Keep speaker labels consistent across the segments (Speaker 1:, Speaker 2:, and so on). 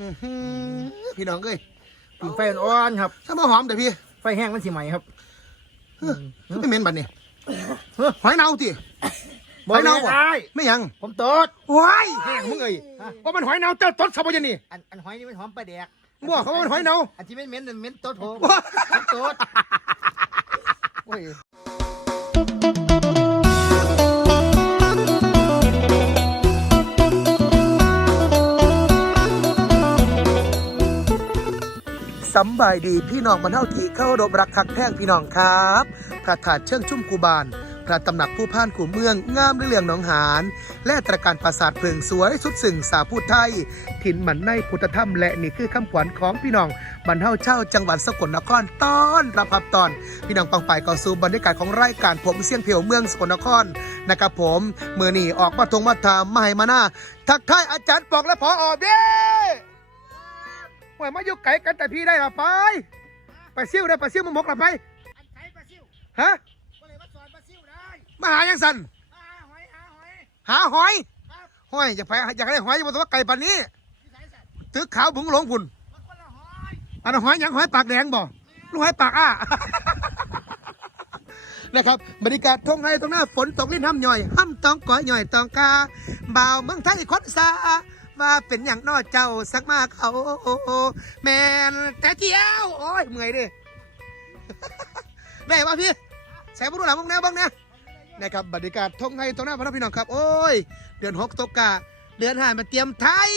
Speaker 1: อื้อหือพี่น้องเอ้ย
Speaker 2: ปิ่งไฟอ่อนๆครับ
Speaker 1: ถ้ามาหอมแต่พี่
Speaker 2: ไฟแห้งมันสิไหมครับ
Speaker 1: ไม่เหม็นบัดนี่หอยเน่าติ
Speaker 2: บ่
Speaker 1: หอยเน่าบ่
Speaker 2: ได้
Speaker 1: ไม่หยัง
Speaker 2: ผมตด
Speaker 1: ว้ายแห้งมึงเอ้ยว่ามันหอยเน่าเจ้าต้นสะบอยางนี่
Speaker 2: อันอันหอยนี่มันหอมปลาแดก
Speaker 1: บ่เขาว่ามันหอยเน่า
Speaker 2: อันที่เหม็นๆนั่นเหม็นตดผม
Speaker 1: ว้า
Speaker 2: ผมตดโอ้ย
Speaker 1: สำบายดีพี่น้องมันเท่าทีเข้ารบรักคักแท่งพี่น้องครับพระธาตุเชิงชุ่มกูบาน พระตำหนักผู้พ่านกูเมืองงามเรื่องหนองหาน และตระการปราสาทเพิงสวยสุดสึ่งสาพูดไทย ถิ่นหมันในพุทธธรรมและนี่คือคำขวัญของพี่น้องบรรเทาเช่าจังหวัดสกลนครตอนรับครับตอน พี่น้องปังไปก็สู่บรรยากาศของรายการผมเสียงเพียวเมืองสกลนครนะครับผมเมื่อนี่ออกมาทงมาถามมาให้มาหน้าทักทายอาจารย์ปองและพอออบเด้ หวยมาอยู่ไกลกันแต่พี่ได้ละไปไปซิ่วได้ไปซิ่วมามกละไป
Speaker 2: อันไข่ปลาซิว
Speaker 1: ฮะ
Speaker 2: ก็เลยมาสอนปลาซิวได้
Speaker 1: มาหายังสัน
Speaker 2: หาหอยหาหอย
Speaker 1: หาหอย
Speaker 2: ครับ
Speaker 1: หอยอยากไปอยากได้หอยอย่าบอกว่าไก่ปันนี้
Speaker 2: ที่สายสัตว์
Speaker 1: ตึกขาวบุงหลงพุ่น
Speaker 2: มันคนละหอย
Speaker 1: อันนั้นหอยหยังหอยปากแดงบ่ลูกหอยปากอ้า นะครับบรรยากาศทงไห้ตรงหน้าฝนตกลิ้นห้ำย่อยห้ำตองก้อยย่อยตองกาบ่าวเมืองไทยคนสา ว่าเป็นอย่างนอเจ้าสักมาเขาแมนแต่เที่ยวโอ้ยเมื่อยดิได้ป่ะพี่ใส่บุรุษหลังบ้างแน่บ้างนะนะครับบรรยากาศทงไห้ตรงหน้าพระพี่น้องครับ โอ้ย เดือนหกตกกาเดือนห้ามาเตรียมไทย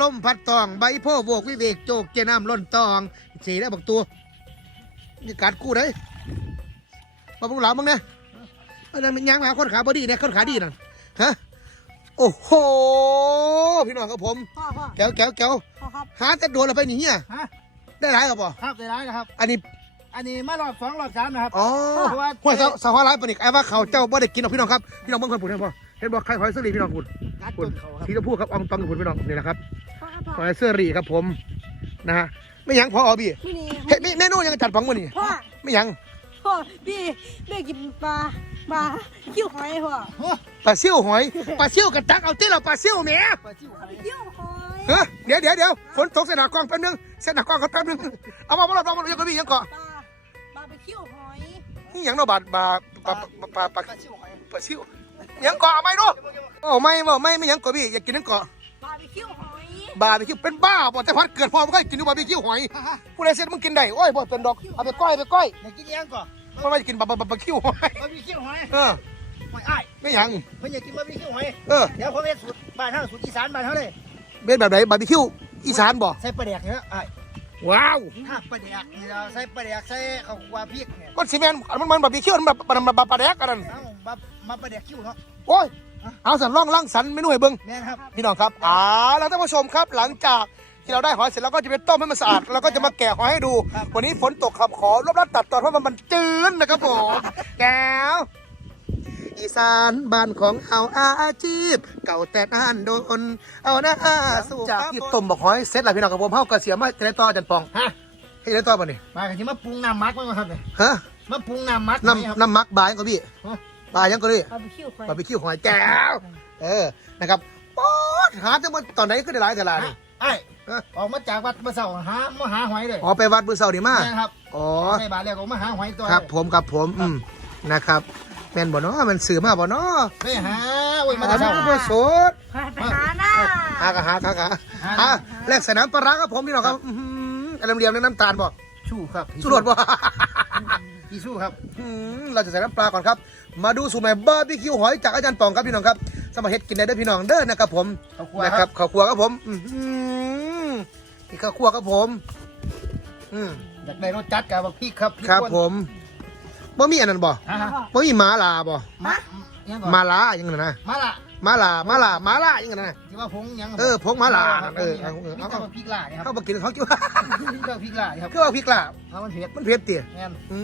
Speaker 1: ลมพัดตองใบโพโบกวิเวกโจกเจน้ำล้นตองสีได้วบอกตัวนี่การกู้ได้มาบุรุษหลังบ้างนะเอาเรื่องมันยังมาคนขาบอดี้เนี่ยคนขาดีนั่นฮะ โอ้โห พี่น้องครับผม
Speaker 2: พ่อพ่อ
Speaker 1: แก้วแก้วแก้ว
Speaker 2: พ่อครับ
Speaker 1: หาแต่โดนเราไปหนีอะ
Speaker 2: ฮะ
Speaker 1: ได้หลายกับบ่
Speaker 2: ครับได้ร้ายนะครับ
Speaker 1: อันนี้
Speaker 2: อันนี้มารอบสองรอบสามนะครับ
Speaker 1: อ๋อ
Speaker 2: เพราะว่า
Speaker 1: ห้วยสะสะฮอร้ายปนิกไอ้ว่าเขาเจ้าบ่ได้กินหรอกพี่น้องครับ พี่น้องเบิ่งคนผุนเห็นบ่เห็นบ่ใครหอยเสื้อรีพี่น้องผุน
Speaker 2: กัด
Speaker 1: ผุ
Speaker 2: จ
Speaker 1: น
Speaker 2: นเขาครับ
Speaker 1: ที่จะพูดครับอองตองผุนพี่น้องนี่แหละครับ
Speaker 3: พ่อครับพ่อ
Speaker 1: หอยเสื้อรีครับผม นะฮะ ไม่หยังพออบี้
Speaker 3: พี่นี่
Speaker 1: เฮ็ดเมเมนูยังจัดฝังมื้อนี่
Speaker 3: พ่อ
Speaker 1: ไม่หยัง
Speaker 3: พ่อพี่แม่กินปลา ปลาคิ้วหอยพ่อ
Speaker 1: ปลาซิ่วหอยปลาซิ่วกระตักเอาติเราปลาซิ่วแหม
Speaker 2: ปลาซิวหอย
Speaker 3: คิ้วหอย
Speaker 1: เฮ้ยเดี๋ยวเดี๋ยวเดี๋ยวฝนตกเสนากล้องแป๊บนึงเสนากล้องเขาแป๊บนึงเอามาบ่รอบๆบ่ยังก็มียังเกาะ
Speaker 3: ปลาปลาไปคิ้วหอย
Speaker 1: นี่หยังเนาะบาดบาปลาปลาปลาปลา
Speaker 2: ปลาซิวหอย
Speaker 1: ปลาซิ่วยังเกาะเอาไหมดูโอ้ไม่บ่ไม่ไม่หยังเกาะพี่อยากกินนังเกาะ
Speaker 3: ปลาไปคิ้วหอย
Speaker 1: บาร์บีคิวเป็นบ้าบ่แต่พัดเกิดพ่อมันก็กินดูบาร์บีคิวหอยผู้ใดเสร็จมึงกินได้โอ้ยบ่เป็นดอกเอาไปก้อยไปก้อย
Speaker 2: อยากกินยังก่อน
Speaker 1: เพราะว่าจะกินบาบาบาร์บีคิวหอย
Speaker 2: บาร์บีคิวหอย
Speaker 1: เออ
Speaker 2: หอยอ้าย
Speaker 1: ไม่หยัง
Speaker 2: เพิ่นอยากกินบาร์บีคิวหอย
Speaker 1: เออ
Speaker 2: เดี๋ยวผมเฮ็ดสูตรบ้านเฮาสูตรอีสานบ้านเฮาเลย
Speaker 1: เป็นแบบไหนบาร์บีคิวอีสานบ่
Speaker 2: ใส่ปลาแดกเนี่ยอ้าย
Speaker 1: ว้าว
Speaker 2: ถ้าปลาแดกนี่เราใส่ปลาแดกใส่ข้าวคั่วพริกเนี่ย
Speaker 1: มันสิแม่นมันมันบาร์บีคิวมันแบบมันมันปลาแดกกันนั่น
Speaker 2: เอ้ามามาปลาแดกคิวเนาะ
Speaker 1: โอ้ยเอาสันร่องล่างสันเมนูให้เบิ่ง
Speaker 2: แม่นครับ
Speaker 1: พี่น้องครับอ่าแล้วท่านผู้ชมครับหลังจาก ที่เราได้หอยเสร็จเราก็จะไปต้มให้มันสะอาดแล้วก็จะมาแกะหอยให้ดู วันนี้ฝนตกครับขอรบรัดตัดตอนเพราะว่ามันจืดนะครับผมแก้วอีสานบ้านของเอาอาชีพ เก่าแต่นานโดนเอาหน้าสู้จากที่ต้มบอกหอยเสร็จแล้วพี่น้องกับผมเฮากระเสียมาจะได้ต่ออาจันปอง
Speaker 2: ฮะ
Speaker 1: ให้ได้ต่อป่ะนี่
Speaker 2: มากันที่มาปรุงน้ำมักมั้งครับเนี่ย
Speaker 1: ฮะ
Speaker 2: มาปรุงน้ำมักไหมครับ
Speaker 1: น้ำน้ำมักบายก็พี่
Speaker 2: ฮะ
Speaker 1: บายยังก็ดิ
Speaker 3: ปลาไปคิ้วหอย
Speaker 1: บาร์บีคิวหอยแก้วเออนะครับป๊อดหาจังมันตอนไหนก็ได้หลายแต่ละนี่
Speaker 2: ไอ้ย
Speaker 1: ฮะ
Speaker 2: ออกมาจากวัดมาเสาหามาหาหอยเลย
Speaker 1: อ๋อไปวัดมือเสาร์ดีมาก
Speaker 2: แม่นครับ
Speaker 1: อ๋อ
Speaker 2: ในบ้านแล้วก็มาหาหอยตัว
Speaker 1: ครับ ผมครับผมอืมนะครับแม่นบ่เนาะมันสื่อมาบ่เนาะ
Speaker 2: ไม่หาโอ้ยมา
Speaker 1: อั
Speaker 2: แต่
Speaker 1: น
Speaker 2: เช้า
Speaker 1: นี้ก็โสด
Speaker 3: ไปไปหาหน้า
Speaker 1: หากะหากะหา
Speaker 2: หา
Speaker 1: อะแลกสนามปลาร้าครับผมพี่น้องครับอื้อหืออะไรเรียมๆน้ำตาลบ่
Speaker 2: ชู่ครับ
Speaker 1: สุรวดบ่
Speaker 2: พี่ชู่ครับ
Speaker 1: อืมเราจะใส่น้ำปลาก่อนครับ มาดูสูตรใหม่บาร์บีคิวหอยจากอาจารย์ปองครับพี่น้องครับ สมาเฮ็ดกินได้เด้อพี่น้องเด้อนะครับผม
Speaker 2: เขาครัว
Speaker 1: นะ
Speaker 2: ค
Speaker 1: ค
Speaker 2: รั
Speaker 1: รั
Speaker 2: บบ
Speaker 1: ข้าวคั่วครับผม อื้อหือ นี่ข้าวคั่วครับผม อืม
Speaker 2: อยากได้รสจัดกับบักพริกครับพก
Speaker 1: ครับ
Speaker 2: ข้น
Speaker 1: ผมบ่มีอันนั้นบ่
Speaker 2: ฮะฮะ
Speaker 1: บ่มีหมาลาบ่
Speaker 2: มายังก่อน
Speaker 1: มาลาอย่างนั้นนะ
Speaker 2: มาละ
Speaker 1: มาลามาลามาลาอย่างนั้นนะ
Speaker 2: ที่ว่าผงยัง
Speaker 1: เออผงมาล่า
Speaker 2: ครับ
Speaker 1: เออ
Speaker 2: มี
Speaker 1: เอาเออ
Speaker 2: มี
Speaker 1: เอา
Speaker 2: แต่บักพริกล่าเนี่ยค
Speaker 1: เข้า
Speaker 2: รับ
Speaker 1: มากินเขาคิดว่า
Speaker 2: มีแต่พริกล่าเนี่ยครับ
Speaker 1: คือว่าพริกลาบ
Speaker 2: เอามันเผ็ด
Speaker 1: มันเผ็ดเตี๋ย
Speaker 2: แม่น
Speaker 1: อื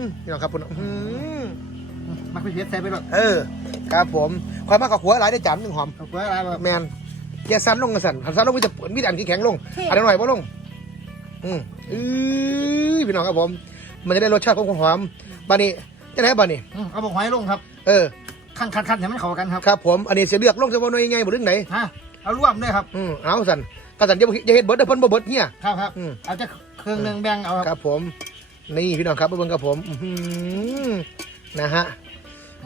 Speaker 1: มพี่น้องครับคุณอืม
Speaker 2: มันเผ็ดใส่ไปหมด
Speaker 1: เออ ครับผมความมากกับหัวหลายได้จานหนึ่งหอม
Speaker 2: เขาครัวอะไรแบบ
Speaker 1: แมน อย่าสั่นลงกันสั่นหันสั่นลงมีแต่มีแต่อันแข็งๆลงอันนั้นหน่อยบ่ลง อืมอือพี่น้องครับผม มันจะได้รสชาติของความหอมบานี้จะไหนบานี้
Speaker 2: อืมเอาบักหอยลงครับ
Speaker 1: เออ
Speaker 2: ขั้นขั้นขั้นให้มันเข้ากันครับ
Speaker 1: ครับ ผมอันนี้เสียเลือกลงจะว่าหน่วยยังไงบ่เรื่องไหน
Speaker 2: ฮะเอาร่วมด้วยครับ
Speaker 1: อืมเอาสันกระสันอย่าอย่าเฮ็ดเบิดเด้อเพิ่นบ่เบิดเนี่ย
Speaker 2: ครับครับ
Speaker 1: อืม
Speaker 2: เอาจะเครื่องหนึ่งแบ่งเอาค
Speaker 1: ครับรับผม นี่พี่น้องครับมาเบิ่งกับผมอื้อหือนะฮะ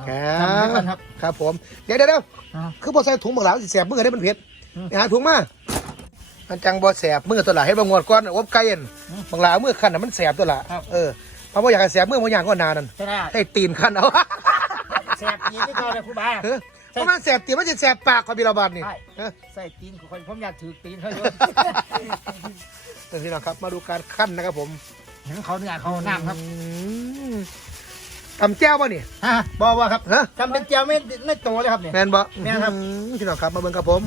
Speaker 1: ครั
Speaker 2: ทำด้วย
Speaker 1: บ
Speaker 2: กันครับ
Speaker 1: ครับผม เดี๋ยวเดี๋ยวเดี๋ยว
Speaker 2: อ่า
Speaker 1: คือบ่ใส่ถุงบักหลาสิแสบมือได้มันเผ็ด
Speaker 2: อืม
Speaker 1: ไปหาถุงมามันจังบ่แสบมือตัวละให้บ่งวดก่อนอบไก่อั่น
Speaker 2: อืม
Speaker 1: บักหลาเอามือคันน่ะมันแสบตัวละ
Speaker 2: ครับ
Speaker 1: เออเพราะว่าอยากให้แสบมือบ่อย่างก็นานนั่น
Speaker 2: ใช่ไหม
Speaker 1: ให้ตีนคันเอา
Speaker 2: แสบตีนนี่ก็เลยครูบา
Speaker 1: เออเพราะมันแสบตีนมันจะแสบปากคอยบิลาบาดนี่
Speaker 2: ใช่
Speaker 1: เออ
Speaker 2: ใส่ตีนของคนผมอยากถือตีนเขาอยู่
Speaker 1: เออพี่น้องครับมาดูการขั้นนะครับผม
Speaker 2: เห็นเขาเนื้อเขาน้ำครับ
Speaker 1: อืมตำแจ้วป่ะนี่
Speaker 2: ฮะบอกว่าครับ
Speaker 1: ฮะ
Speaker 2: จำเป็นเจียวไม่ไม่โตเลยครับเนี่ย
Speaker 1: แมนบ่
Speaker 2: แม่นครับ
Speaker 1: อืมพี่น้องครับมาเบิ่งกับผม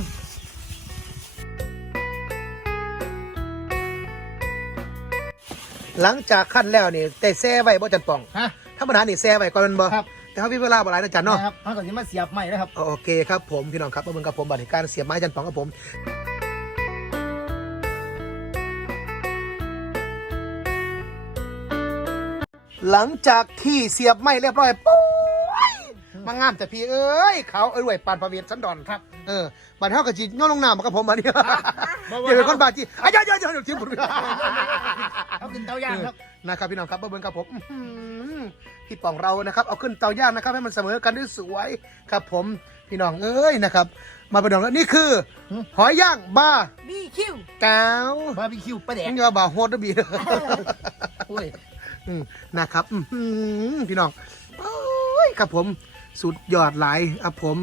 Speaker 1: หลังจากขั้นแล้วนี่แต่แซ่ไว้บ่จันป่อง
Speaker 2: ฮะ
Speaker 1: ธรรมดานี่แซ่ไว้ก่อนแมันบ่
Speaker 2: ครับ
Speaker 1: แต่เขามีเวลาบ่หลายนะจันเนาะ
Speaker 2: ครับเขาก็จะมาเสียบใหม่แล้วครับ
Speaker 1: โอเคครับผมพี่น้องครับมาเบิ่งกับผมบัดนี้การเสียบไม้จันป่องกับผม หลังจากที่เสียบไม้เรียบร้อยปุ๊ย มางามแต่พี่เอ้ยเขาเอ้ยรวยปานพระเวทสันดอน
Speaker 2: ครับ
Speaker 1: เออบัดเท่ากับจีโย่นลงน้ำมากับผมมาเนี่ย
Speaker 2: บอกว่า
Speaker 1: เดี๋ยวเป็นคนบาดจีอะเดี๋ยวเดี๋ยวเดี๋ยวเดี๋ยวทิ้งผม
Speaker 2: เขากินเตาย่างครับ
Speaker 1: นะครับพี่น้องครับมาเบิ่งกับผมอื้อหือพี่ป่องเรานะครับเอาขึ้นเตาย่างนะครับให้มันเสมอกันด้วยสวยครับผมพี่น้องเอ้ยนะครับ มาเป็นดองแล้วนี่คือ
Speaker 2: หือ
Speaker 1: หอยย่างบา
Speaker 3: บีคิว
Speaker 1: กาว
Speaker 2: บาร์บีคิวปลาแดก
Speaker 1: นี่ว่าบาโฮดนะบี
Speaker 2: โอ้ย
Speaker 1: อืมนะครับอื้อหือพี่น้องโอ้ยครับผม สุดยอดหลายครับผม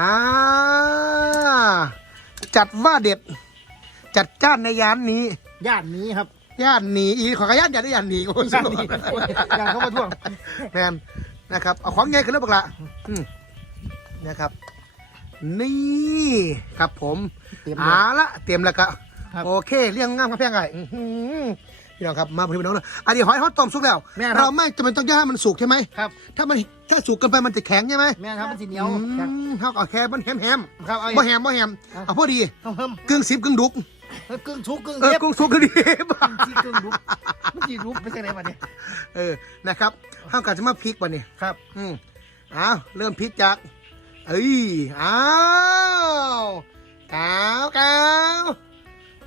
Speaker 1: อ่าจัดว่าเด็ด จัดจ้านในยานนี้
Speaker 2: ย่านนี้ครับ
Speaker 1: ย่านหนีอีขอกระย่านย่านได้ย่านหนีโอ้ย
Speaker 2: ย่านนี้โอ้ยย่านเข้ามาท่วง
Speaker 1: แมนนะครับ เอาของไงขึ้นแล้วบักละอืมนะครับ นี่ครับผม
Speaker 2: เตรียม
Speaker 1: เอาละเตรียมแล้วก็
Speaker 2: ครับ
Speaker 1: โอเค เรียงงามครับเพียงไงอื้อหือ พี่น้องครับมาพี่น้องเลยอันนี้หอยทอดต้มสุกแล้ว
Speaker 2: แม่ครับ
Speaker 1: เราไม่จำเป็นต้องย่างให้มันสุกใช่ไหม
Speaker 2: ครับ
Speaker 1: ถ้ามันถ้าสุกเกินไปมันจะแข็งใช่ไหม
Speaker 2: แม่ครับมันสีเหนียว
Speaker 1: อืมเท่ากับแค่มันแฮมแฮม
Speaker 2: ครับเอา
Speaker 1: ๆบ่แฮมบ่แฮม
Speaker 2: ครับ
Speaker 1: เอาพอดี
Speaker 2: เพิ่ม
Speaker 1: กึ่งสิบกึ่งดุก
Speaker 2: เพิ่มกึ่งชุกกึ่ง
Speaker 1: เออ
Speaker 2: เย็บ
Speaker 1: กึ่งสุกกึ่งดิบ
Speaker 2: ที่กึ่งรุกมันจีรุกไม่ใช่ไหนวะเนี่ย
Speaker 1: เออนะครับเท่ากับจะมาพริกป่ะนี่
Speaker 2: ครับ
Speaker 1: อืมอ้าวเริ่มพลิกจากเอ้ยอ้าวกาวกาว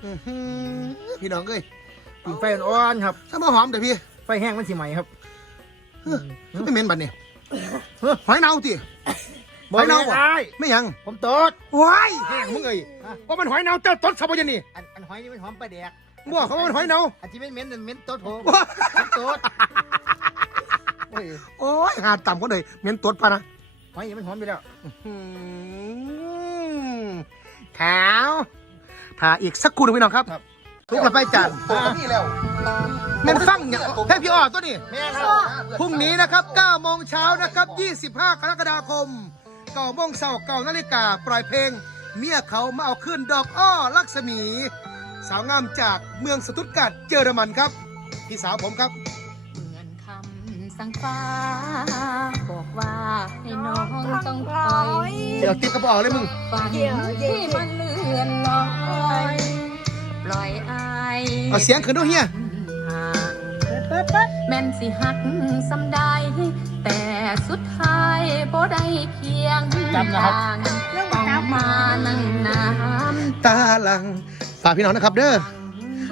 Speaker 1: อื้อหือพี่น้องเอ้ย
Speaker 2: ปิดไฟอ่อนๆครับ
Speaker 1: ถ้ามาหอมเดี๋ยวพี่
Speaker 2: ไฟแห้งมันสีใหม่ครับ
Speaker 1: เฮ้ยไม่เหม็นบัดนี่หอยเน่าติหอยเน่าบ่
Speaker 2: ได้
Speaker 1: ไม่ยัง
Speaker 2: ผมโตด
Speaker 1: ว้ายแห้งมึงเอ้ยว่ามันหอยเน่าเจ้าต้นสะบอยนี่
Speaker 2: อันอันหอยนี่มันหอมปลาแดก
Speaker 1: มั่วเขาว่ามันหอยเน่า
Speaker 2: อันที่ไม่เหม็นนั่นเหม็นโต๊ดผม
Speaker 1: ว้า
Speaker 2: ผมโต๊ดโอ้ย
Speaker 1: โอ้ยหาต่ำก็เลยเหม็นตดปะนะ
Speaker 2: หอยนี่มันหอมไปแล้ว
Speaker 1: อืมขาวถ่าอีกสักครู่หนึงพี่น้องครับ
Speaker 2: ครับ
Speaker 1: ทุกกระไปจานนี่แล้วแม่นฟังเนี่ยแค่พี่อ้อตัวนี้
Speaker 2: แม่ครับ
Speaker 1: พรุ่งนี้นะครับ9โมงเช้านะครับ 25 กรกฎาคม9โมงเช้า9นาฬิกาปล่อยเพลง เมียเขามาเอาขึ้นดอกอ้อลักษมี สาวงามจากเมืองสตุตการ์ดเยอรมันครับ พี่สาวผมครับ
Speaker 4: เหมือนคำสั่งฟ้า บอกว่าให้น้องต้องคอย
Speaker 1: เดี๋ยวติ๊บกระบอกเลยมึง
Speaker 4: ฝันที่มันเลื่อนลอย ปล่อยอาย
Speaker 1: เอาเสียงขึ้นด้วยเฮีย
Speaker 4: ห่างแม่นสิหักสำได้แต่สุดท้ายบ่ได้เคียง
Speaker 2: จำนะครับ
Speaker 4: ทางต้องมานั่งน้
Speaker 1: ตาลังฝากพี่น้องนะครับ เด้อ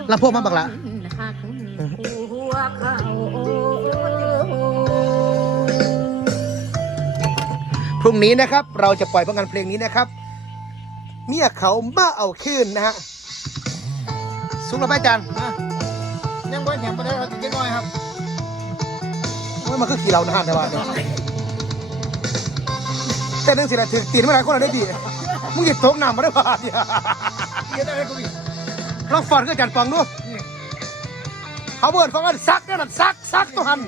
Speaker 1: ำลำโพงมาบักละ
Speaker 4: หักหัวเขา
Speaker 1: พรุ่งนี้นะครับ เราจะปล่อยผลงานเพลงนี้นะครับ เมียเขามาเอาขึ้นนะฮะ สุกแล้วไปจาน
Speaker 2: นะยังบ่แห้งปลาแดกเอาติดนิดหน่อยครับ
Speaker 1: โอ้ยมันคือขี่เรานะฮะแต่ว่าเนี่ยแต่เรื่องสิละถือตีนมาหลายคนแล้วได้ดีมึงหยิบโต๊ะน้ำมาได้ป่ะเนี่ย
Speaker 2: เดี๋ยวได้ให้กูอีก
Speaker 1: ลองฟอนก็จันปองดูเขาเบิร์ดเขากันซักเนี่ยนะซักซักตัวหัน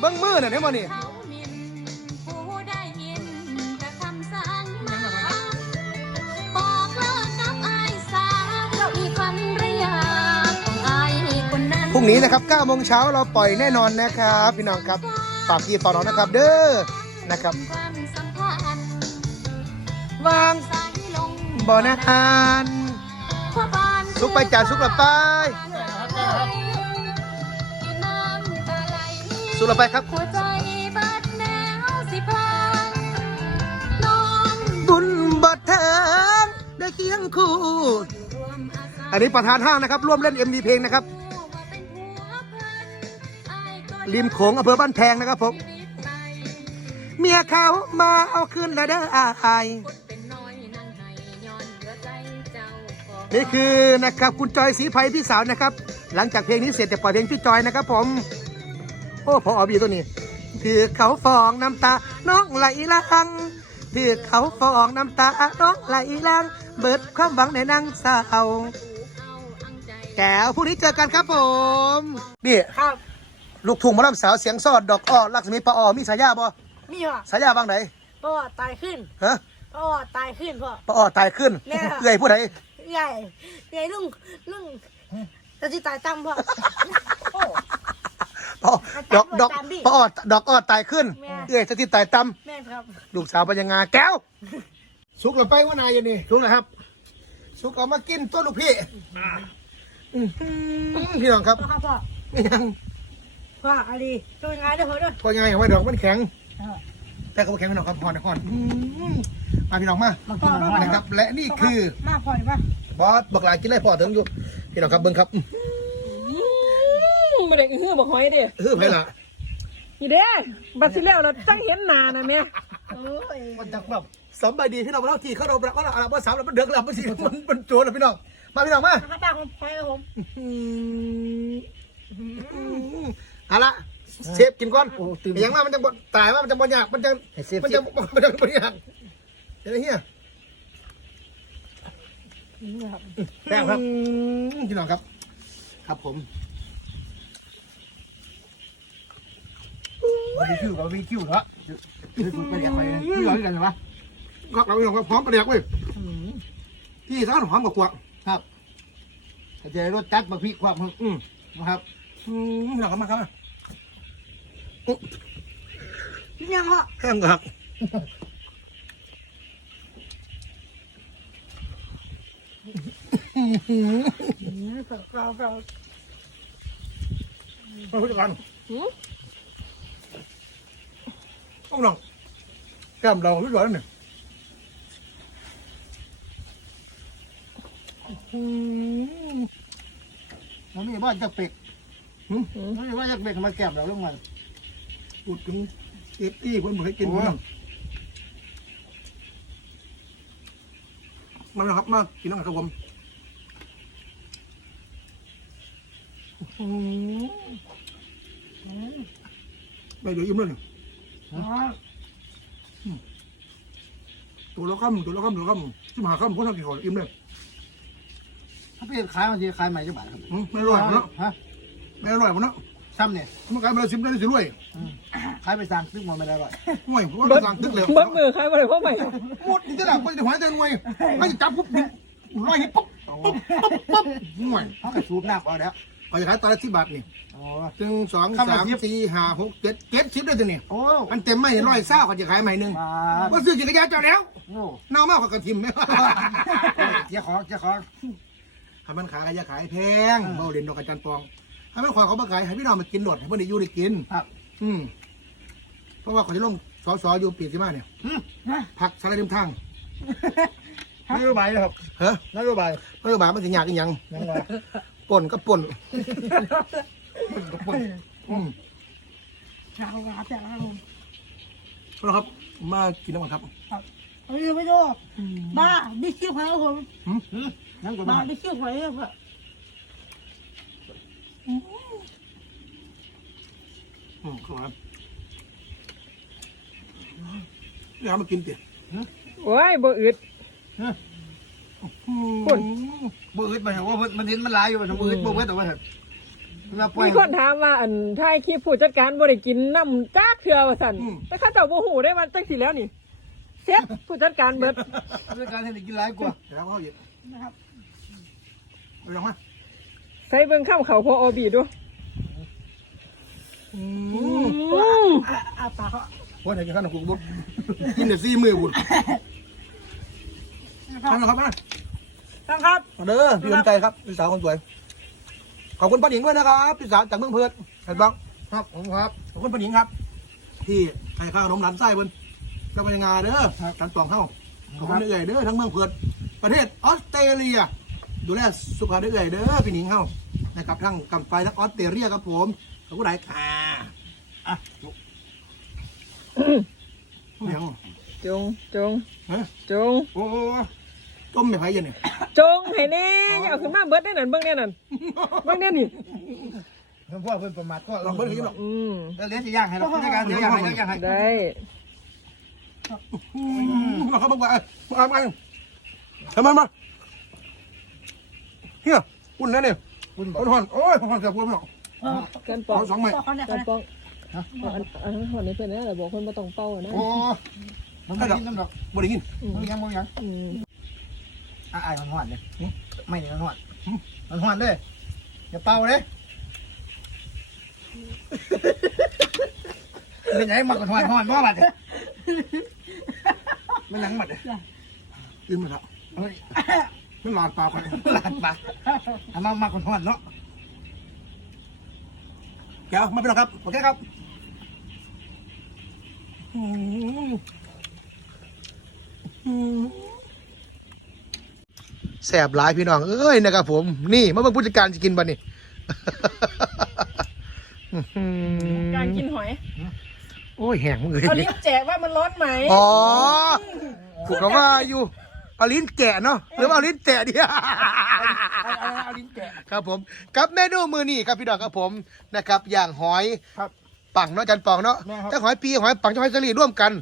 Speaker 1: เบิ้งมือเนี่ยเห็นบ่นี่
Speaker 4: เขาหมินผู้ วันนี้นะ
Speaker 1: ครับ9โมงเช้าเราปล่อยแน่นอนนะครับ พี่น้องครับฝากพี่ฝากน้องนะครับ เด้อนะครับ
Speaker 4: วา
Speaker 1: งบ่อนาทานสุกไปจ่าสุกละไป
Speaker 4: น้ำตาไหล
Speaker 1: สุกละไปครับ
Speaker 4: หัวใจบาดแนวสิพลางนอน
Speaker 1: บุญบัดเทิงได้เคียงคู่อันนี้ประธานห้างนะครับ ร่วมเล่น MV เพลงนะครับ ริมโขงอำเภอบ้านแพงนะครับผมเมียเขามาเอาคืนแล้วเด้ออายนี่คือนะครับคุณจอยสีไพรพี่สาวนะครับ หลังจากเพลงนี้เสร็จจะปล่อยเพลงพี่จอยนะครับผม โอ้พออบีตัวนี้คือเขาฟองน้ำตาน้องไหลลังคือเขาฟองน้ำตาน้องไหลลังเบิดความหวังในนางสาวแก้วพรุ่งนี้เจอกันครับผมนี่
Speaker 3: ครับ
Speaker 1: ลูกทุ่งหมอลำสาวเสียงซอดดอกอ้อลักษมีปะอ้อมีสายาบ่
Speaker 3: มีว่ะ
Speaker 1: สายาบางไหน
Speaker 3: พ่อตายขึ้น
Speaker 1: ฮะ
Speaker 3: พ่อตายขึ้นพ่อ
Speaker 1: ปะอ้อตายขึ้น
Speaker 3: แม่ค่ะ
Speaker 1: เอื่อยผู้ใด
Speaker 3: ใหญ่ใหญ่ลุงลุงจะที่ตายตั้มพ่อ
Speaker 1: ปะอ้อดอกดอก
Speaker 3: ตามดิ
Speaker 1: ปะอ้อดอกอ้อตายขึ้น
Speaker 3: แม่
Speaker 1: เอื่อยสถิตตายต่ำ
Speaker 3: แม่ครับ
Speaker 1: ลูกสาวปัญญางาแก้วสุกหรือไปว่านายอยู่นี่สุกแล้วครับ สุกเอามากินตัวลูกพี่อื้อหือพี่น้องครับ
Speaker 3: พ่อครับพ่อ
Speaker 1: ไม่ยัง
Speaker 3: พ่ออะไรช่วยงานด้วยพ่อด้วย
Speaker 1: พอยังไงเอาไว้ดอกมันแข็ง แต่ก็บ่แข็งพี่น้องครับพอนครอื้อมาพี่น้องมา
Speaker 3: พ่อพ่อ
Speaker 1: นะครับ และนี่คือ
Speaker 3: มาพ่อดีป่ะ
Speaker 1: บอสบักหลายกินไรพ่อถึงอยู่พี่น้องครับเบิ้งครับอื้อ
Speaker 5: ไม่ได้อื้อบอกหอยเด้
Speaker 1: ฮือไปละ
Speaker 5: นี่เด้บัดสิแล้วเราตั้งเห็นหนานะแม่
Speaker 3: โอ้ย
Speaker 1: มันจักแบบสำบายดีพี่น้องมาเท่าที่เขาเราเราเราเราสามเรามันเดือดแล้วมันสิมันมันโจรแล้วพี่น้องมาพี่น้องมา
Speaker 3: ข้าตาผมไปครับผม
Speaker 1: เอาละเชฟกินก่อนอย่างว่ามันจะบดตายว่ามันจะบดยากมันจะมันจะมันจะบดยากเห็นไหมเฮียแซ่บครับพี่น้องครับ ครับผมบาร์บีคิวกับบาร์บีคิวเหรอไปเรียกไปพี่ร้อยกันใช่ปะครับเราอย่างว่าพร้อมไปเรียกเว้ยพี่สาวหอมกับกวกครับจะรสจัดบะพริกความอืมนะครับอืมเราก็มาครับ
Speaker 3: ยังพ่อ
Speaker 1: แห้งครับ
Speaker 3: เราเรา
Speaker 1: มาพูดกันต้องลองแก้มเราพี่ร้อยหนึ่งมันมีบ้านจะเป็กมันมีบ้านจะเป็กมาแก้มเราเรื่องมัน อุดถึงเอฟตี้คนบอกให้กินมันมาแล้วครับมากินน้ำครับผมไม่เดี๋ยวยิ้มเลยตัวละคำตัวละคำตัวละคำที่มาคำก็ทำกี่คนอิ่มเลย
Speaker 2: ถ้าเปลี่ยนขายบางทีขายใหม่จะบาทครับ
Speaker 1: อืมไม่อร่อยมันเนาะ
Speaker 2: ฮะ
Speaker 1: ไม่อร่อยมันเนาะ
Speaker 2: ซ้ำเนี่ย
Speaker 1: มันกลายเป็นสิบได้สิรวย
Speaker 2: ขายไปสั่งซึ่งมันไม่ได้อร่อย
Speaker 1: ห่วยว่าสั่งตึกเลย
Speaker 5: เบิ้มือใครมาเลยพ่อใหม่
Speaker 1: หมดนี่จะหลับไปจะหายใจรวยไม่จะจับปุ๊บร้อยปุ๊บปุ๊บปุ๊บปุ๊บห่วย
Speaker 2: เขาก็สูบน้ำเอาแล้ว
Speaker 1: ก็จะขายตอนละสิบบาทนี่
Speaker 2: อ๋อ
Speaker 1: หนึ่งสอง
Speaker 2: คำละ
Speaker 1: สาม
Speaker 2: สิบ
Speaker 1: สี่ห้าหกเจ็ดเจ็ดสิบได้ตัวนี่
Speaker 2: โอ้
Speaker 1: มันเต็มไม่ร้อยเศร้าก็จะขายใหม่หนึ่ง
Speaker 2: มา
Speaker 1: ว่าซื้อจักรยานเจ้าแล้ว
Speaker 2: โอ้
Speaker 1: เน่ามากกว่ากระทิมไหม
Speaker 2: เจ้าของเจ้าของ
Speaker 1: ให้มันขายก็จะขายแพงเบาเด่นดอกกระจันปองให้มันขอเขามาขายให้พี่น้องมากินหลดให้เพื่อนได้อยู่ได้กิน
Speaker 2: ครับ
Speaker 1: อืมเพ ราะว่าเขาจะลงสอสออยู่ปีสิมาเนี่ยผักสารเดิมทาง
Speaker 2: นโยบายนะครับ
Speaker 1: เฮ้ย
Speaker 2: นโยบาย
Speaker 1: นโยบายมันจะยากอีหยัง
Speaker 2: ยังไง
Speaker 1: ป่นก็ป่นป่นก็ป่นอืม
Speaker 3: เราครับแต่เรา
Speaker 1: แล้วครับ มากินน้ำมันครับ
Speaker 3: เฮ้ยไม่ชอบบ้าดิคิวหอยครับผม
Speaker 2: นั่งกด
Speaker 3: บ้า
Speaker 2: มา
Speaker 3: ดิคิวหอยครับพ่อ
Speaker 1: อืมครับ อยากมากินเตี๋ย
Speaker 5: โอ้ยบ่อึดป่น
Speaker 2: บ่อึดไปเถอะว่ามันดินมันหลายอยู่ไปเถอะบ่อึดบ่อึดแต่ว่าเถอะเราปล่อย
Speaker 5: มีคนถามว่าอันท้ายคลิปผู้จัดการบ่ได้กินน้ำจ้ากเถื่อว่าสั่นแต่ข้าเจ้าบ่หูได้ว่าจังสิแล้วนี่เซ็ตผู้จัดการเบิด
Speaker 2: ด้วยการให้ได้กินหลายกว่า
Speaker 1: เดี๋ยวเขาหยิบ
Speaker 3: นะครับ
Speaker 1: เอาลองมา
Speaker 5: ใส่เบิ่งข้ามเขาพออบีดู
Speaker 1: อื
Speaker 5: อื
Speaker 1: ม
Speaker 5: ม
Speaker 3: อาปากเขา
Speaker 1: ว่าไหนกินข้าวหนักกุกบุญกินเดี๋ยวซี่มือบุญ
Speaker 3: นะค
Speaker 1: ทา
Speaker 3: รั
Speaker 1: น
Speaker 3: บ
Speaker 1: นะครับมา
Speaker 3: นะครับ
Speaker 1: มาเด้อพี่ลำใจครับพี่สาวคนสวย ขอบคุณป้าหญิงด้วยนะครับพี่สาวจากเมืองเพือดเห็นบ้าง
Speaker 2: ครับผมครับ
Speaker 1: ขอบคุณป้าหญิงครับ ที่ให้ข้าวขนมหลานไส้บนเจ้าพนักงานเด้อการตองเข้าขอบคุณเอื่อยเด้อทั้งเมืองเพือดประเทศออสเตรเลีย ดูแลสุขภาพได้เลยเด้อพี่หนิงเฮานะครับทั้งกำไฟทั้งออสเตรเลียครับผมขอบคุณหลายค่ะอะ ยัง
Speaker 5: จงจง
Speaker 1: ฮะ
Speaker 5: จง
Speaker 1: โอ้ต้มไม่ไผ่ยังเนี่ย
Speaker 5: จงให้แน่อย่าเอาขึ้นมาเบิดได้นั่นเบิ่งแน่นั่นเบิ่งแน่นี่
Speaker 2: เพื่อนพวกเพื่อนประมาทก็
Speaker 1: ลองเบิ้ลให้หน่อย
Speaker 5: อืม
Speaker 2: แล้วเลี้ยงจะย่างให้เราผู้จัดการเลี้ยงย่างให้เลี้ยงย่างให้
Speaker 5: ได้
Speaker 1: มาเขาบอกว่าเอาไปทำไมมาเฮียอุ่นนะเนี่ย
Speaker 2: คุณบ
Speaker 1: อุ่
Speaker 2: อก
Speaker 1: นหอนโอ้ยหอนกับพวกเรา
Speaker 5: กันปอ
Speaker 1: เอา
Speaker 5: ง
Speaker 1: สองไม้
Speaker 3: บอกเขาเนี่ย
Speaker 5: กันปอง เอาอันอันนั้นหอนในเพิ่นนะแต่บอกคนบ่ต้องเป้านะ
Speaker 1: โอ้
Speaker 2: มันไม่กินน้ำดอก
Speaker 1: บ่ได้ยิน
Speaker 2: มันยังมันยัง
Speaker 5: อืม
Speaker 2: อะไอ้มันหวานเนี่ยไม่เนี่ยมันหวานมันหวานเลยอย่าเป่าเลยเป็นไงมันก็หวานหวานบ่บัดเนี่ยมันยังบัดเนี่ย
Speaker 1: กินมาแล้ว
Speaker 2: เฮ้ย
Speaker 1: ไม่หลอดปากไป
Speaker 2: หลานปะเอามามาคนหวานเนาะ
Speaker 1: แก้วมาเป็นหรอครับ
Speaker 2: โอเคครับ
Speaker 1: แสบหลายพี่น้อง เอ้ยนะครับผม นี่มาเป็นผู้จัดการจะกินบ่นี่
Speaker 5: การกินหอย
Speaker 1: โอ้ยแห้งมึงเลย
Speaker 5: เอาลิ้นแจกว่ามันร้อนไหม
Speaker 1: อ๋อถูกกับว่าอยู่ เอาลิ้นแกะเนาะ หรือว่าเอาลิ้นแกะดี
Speaker 2: เอาเอาลิ้นแกะ
Speaker 1: ครับผมกับเมนูมือนี่ครับพี่น้องครับผมนะครับอย่างหอย
Speaker 2: ครับ
Speaker 1: ปังเนาะจันปองเนาะ
Speaker 2: แม่ครับ
Speaker 1: ทั้งหอยปีหอยปังทั้งหอยสลีร่วมกัน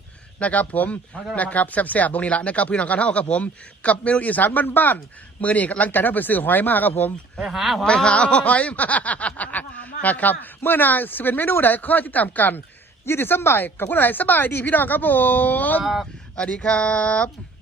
Speaker 1: นะครับผม
Speaker 2: หอยสลี
Speaker 1: นะครับแซ่บๆตรงนี้ละนะครับพี่น้องกันเท่าครับผม กับเมนูอีสานบ้านๆมือนี่หลังจากที่เราไปซื้อหอยมาครับผม
Speaker 2: ไปหาหอย
Speaker 1: ไปหาหอยมา นะครับ เมื่อหนาสิเป็นเมนูใดข้อที่ตามกัน ยืดสำบายกับคนไหนสบายดีพี่น้องครับผม
Speaker 2: ครับ
Speaker 1: สวัสดีครับ